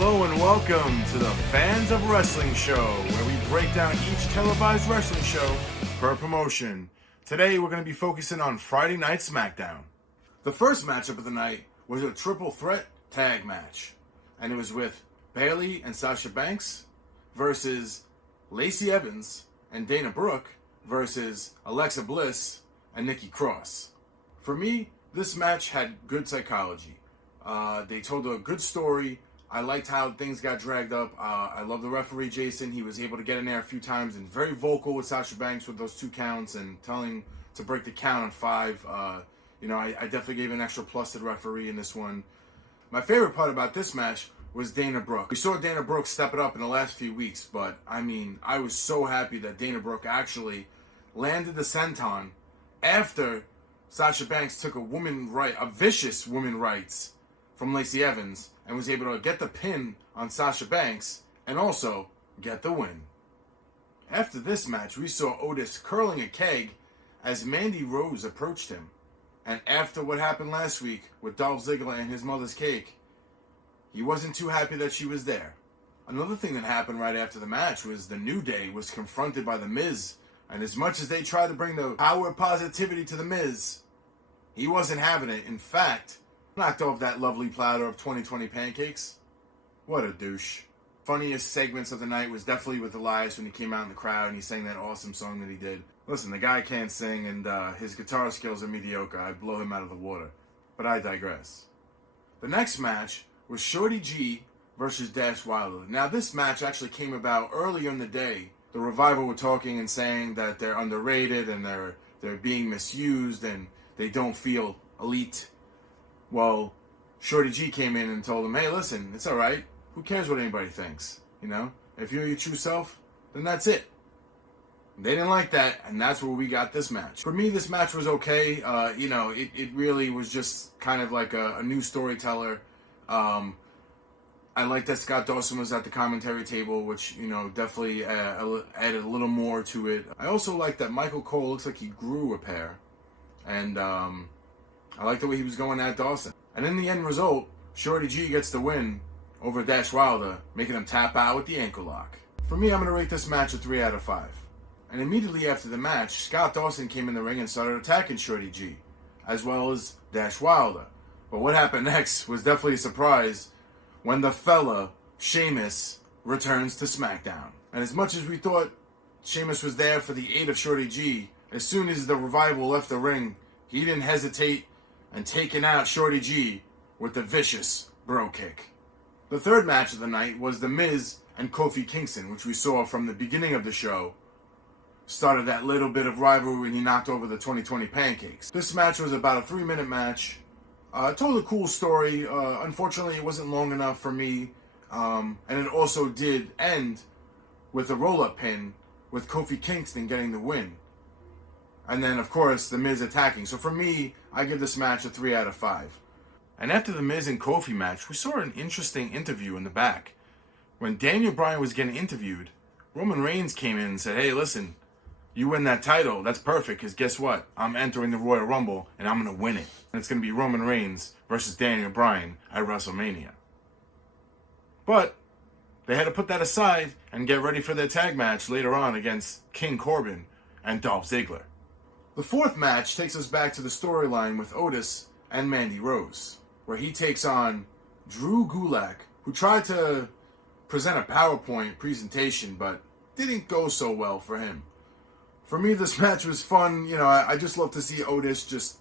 Hello and welcome to the Fans of Wrestling Show, where we break down each televised wrestling show per promotion. Today we're going to be focusing on Friday Night SmackDown. The first matchup of the night was a triple threat tag match, and it was with Bayley and Sasha Banks versus Lacey Evans and Dana Brooke versus Alexa Bliss and Nikki Cross. For me, this match had good psychology. They told a good story. I liked how things got dragged up. I love the referee, Jason. He was able to get in there a few times and very vocal with Sasha Banks with those 2 counts and telling to break the count on 5. I definitely gave an extra plus to the referee in this one. My favorite part about this match was Dana Brooke. We saw Dana Brooke step it up in the last few weeks, but I was so happy that Dana Brooke actually landed the senton after Sasha Banks took a vicious woman rights from Lacey Evans and was able to get the pin on Sasha Banks and also get the win. After this match, we saw Otis curling a keg as Mandy Rose approached him. And after what happened last week with Dolph Ziggler and his mother's cake, he wasn't too happy that she was there. Another thing that happened right after the match was the New Day was confronted by The Miz. And as much as they tried to bring the power positivity to The Miz, he wasn't having it. In fact, knocked off that lovely platter of 2020 pancakes. What a douche. Funniest segments of the night was definitely with Elias when he came out in the crowd and he sang that awesome song that he did. Listen, the guy can't sing and his guitar skills are mediocre. I'd blow him out of the water. But I digress. The next match was Shorty G versus Dash Wilder. Now this match actually came about earlier in the day. The Revival were talking and saying that they're underrated and they're being misused and they don't feel elite. Well, Shorty G came in and told him, hey, listen, it's all right. Who cares what anybody thinks? If you're your true self, then that's it. They didn't like that, and that's where we got this match. For me, this match was okay. It really was just kind of like a new storyteller. I like that Scott Dawson was at the commentary table, which, definitely added a little more to it. I also like that Michael Cole looks like he grew a pair. And, I like the way he was going at Dawson. And in the end result, Shorty G gets the win over Dash Wilder, making him tap out with the ankle lock. For me, I'm going to rate this match a 3 out of 5. And immediately after the match, Scott Dawson came in the ring and started attacking Shorty G, as well as Dash Wilder. But what happened next was definitely a surprise when the fella, Sheamus, returns to SmackDown. And as much as we thought Sheamus was there for the aid of Shorty G, as soon as the Revival left the ring, he didn't hesitate and taking out Shorty G with the vicious bro kick. The third match of the night was The Miz and Kofi Kingston, which we saw from the beginning of the show. Started that little bit of rivalry when he knocked over the 2020 pancakes. This match was about a 3-minute match. Told a cool story. Unfortunately, it wasn't long enough for me. And it also did end with a roll-up pin with Kofi Kingston getting the win. And then, of course, The Miz attacking. So for me, I give this match a 3 out of 5. And after the Miz and Kofi match, we saw an interesting interview in the back. When Daniel Bryan was getting interviewed, Roman Reigns came in and said, hey, listen, you win that title, that's perfect, because guess what? I'm entering the Royal Rumble, and I'm going to win it. And it's going to be Roman Reigns versus Daniel Bryan at WrestleMania. But they had to put that aside and get ready for their tag match later on against King Corbin and Dolph Ziggler. The fourth match takes us back to the storyline with Otis and Mandy Rose, where he takes on Drew Gulak, who tried to present a PowerPoint presentation, but didn't go so well for him. For me, this match was fun. I just love to see Otis just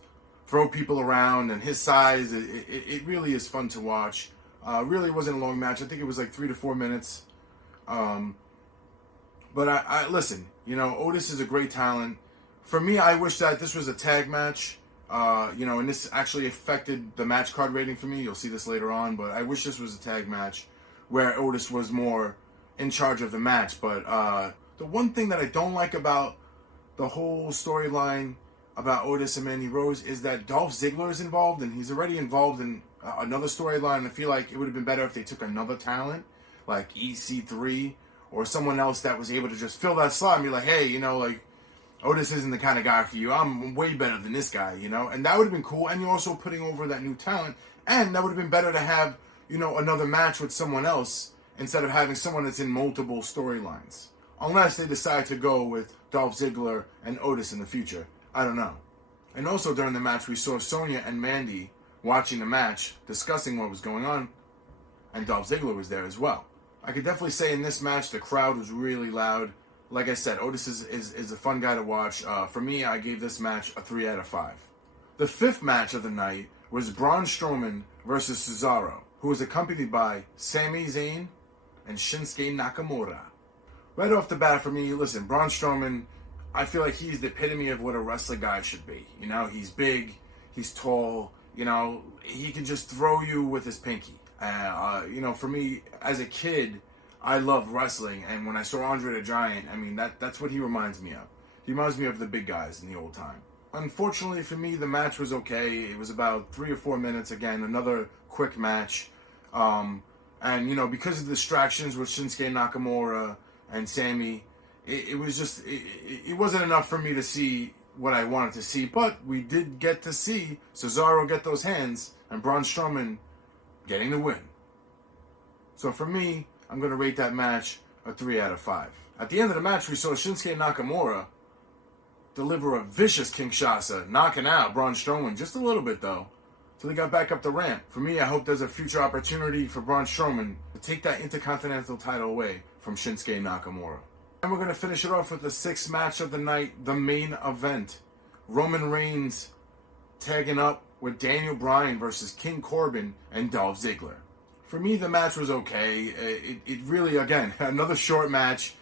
throw people around, and his size, it really is fun to watch. Really wasn't a long match. I think it was like 3 to 4 minutes. But I listen, Otis is a great talent. For me, I wish that this was a tag match, and this actually affected the match card rating for me. You'll see this later on, but I wish this was a tag match where Otis was more in charge of the match. But the one thing that I don't like about the whole storyline about Otis and Mandy Rose is that Dolph Ziggler is involved, and he's already involved in another storyline. I feel like it would have been better if they took another talent, like EC3, or someone else that was able to just fill that slot and be like, hey, Otis isn't the kind of guy for you. I'm way better than this guy, And that would have been cool. And you're also putting over that new talent. And that would have been better to have another match with someone else instead of having someone that's in multiple storylines. Unless they decide to go with Dolph Ziggler and Otis in the future. I don't know. And also during the match, we saw Sonya and Mandy watching the match, discussing what was going on, and Dolph Ziggler was there as well. I could definitely say in this match, the crowd was really loud. Like I said, Otis is a fun guy to watch. For me, I gave this match a 3 out of 5. The fifth match of the night was Braun Strowman versus Cesaro, who was accompanied by Sami Zayn and Shinsuke Nakamura. Right off the bat for me, listen, Braun Strowman, I feel like he's the epitome of what a wrestler guy should be. He's big, he's tall, he can just throw you with his pinky. For me, as a kid, I loved wrestling, and when I saw Andre the Giant, that's what he reminds me of. He reminds me of the big guys in the old time. Unfortunately for me, the match was okay. It was about 3 or 4 minutes. Again, another quick match. Because of the distractions with Shinsuke Nakamura and Sami, it wasn't enough for me to see what I wanted to see. But we did get to see Cesaro get those hands and Braun Strowman getting the win. So for me, I'm going to rate that match a 3 out of 5. At the end of the match, we saw Shinsuke Nakamura deliver a vicious Kinshasa, knocking out Braun Strowman just a little bit though, till he got back up the ramp. For me, I hope there's a future opportunity for Braun Strowman to take that Intercontinental title away from Shinsuke Nakamura. And we're going to finish it off with the sixth match of the night, the main event. Roman Reigns tagging up with Daniel Bryan versus King Corbin and Dolph Ziggler. For me, the match was okay. It really, again, another short match.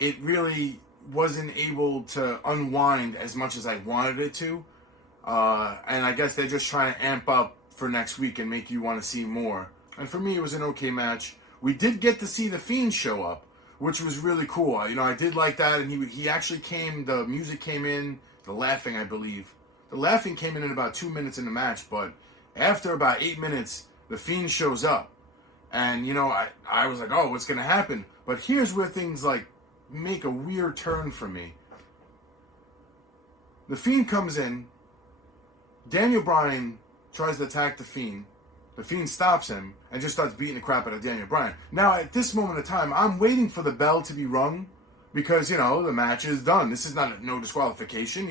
It really wasn't able to unwind as much as I wanted it to. And I guess they're just trying to amp up for next week and make you want to see more. And for me, it was an okay match. We did get to see The Fiend show up, which was really cool. I did like that, and he actually came, the music came in, the laughing, I believe. The laughing came in about 2 minutes in the match, but after about 8 minutes, The Fiend shows up. And, I was like, oh, what's going to happen? But here's where things, make a weird turn for me. The Fiend comes in. Daniel Bryan tries to attack The Fiend. The Fiend stops him and just starts beating the crap out of Daniel Bryan. Now, at this moment in time, I'm waiting for the bell to be rung because, the match is done. This is not no disqualification.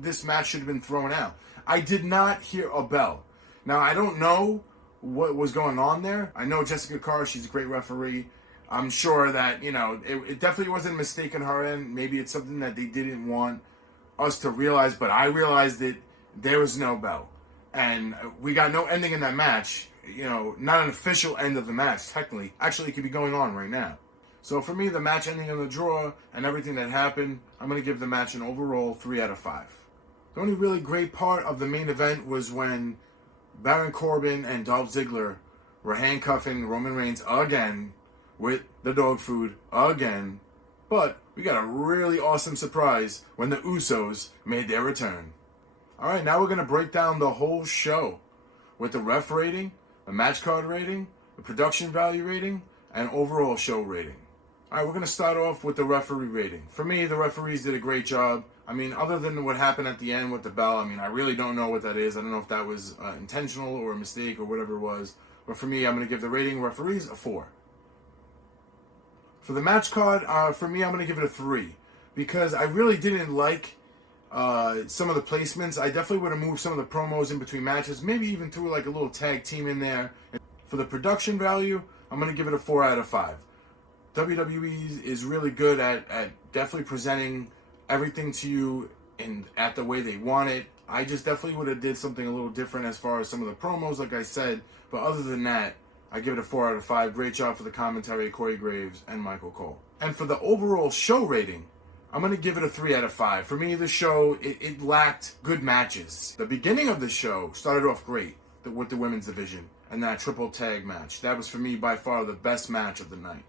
This match should have been thrown out. I did not hear a bell. Now, I don't know what was going on there. I know Jessica Carr, she's a great referee. I'm sure that, it definitely wasn't a mistake on her end. Maybe it's something that they didn't want us to realize, but I realized that there was no bell. And we got no ending in that match. Not an official end of the match, technically. Actually, it could be going on right now. So for me, the match ending in the draw and everything that happened, I'm going to give the match an overall 3 out of 5. The only really great part of the main event was when Baron Corbin and Dolph Ziggler were handcuffing Roman Reigns again with the dog food again. But we got a really awesome surprise when the Usos made their return. Alright, now we're going to break down the whole show with the ref rating, the match card rating, the production value rating, and overall show rating. Alright, we're going to start off with the referee rating. For me, the referees did a great job. Other than what happened at the end with the bell, I really don't know what that is. I don't know if that was intentional or a mistake or whatever it was. But for me, I'm going to give the rating referees a 4. For the match card, for me, I'm going to give it a 3. Because I really didn't like some of the placements. I definitely would have moved some of the promos in between matches. Maybe even threw a little tag team in there. For the production value, I'm going to give it a 4 out of 5. WWE is really good at definitely presenting everything to you at the way they want it. I just definitely would have did something a little different as far as some of the promos, like I said. But other than that, I give it a 4 out of 5. Great job for the commentary, Corey Graves and Michael Cole. And for the overall show rating, I'm going to give it a 3 out of 5. For me, the show, it lacked good matches. The beginning of the show started off great with the women's division and that triple tag match. That was, for me, by far the best match of the night.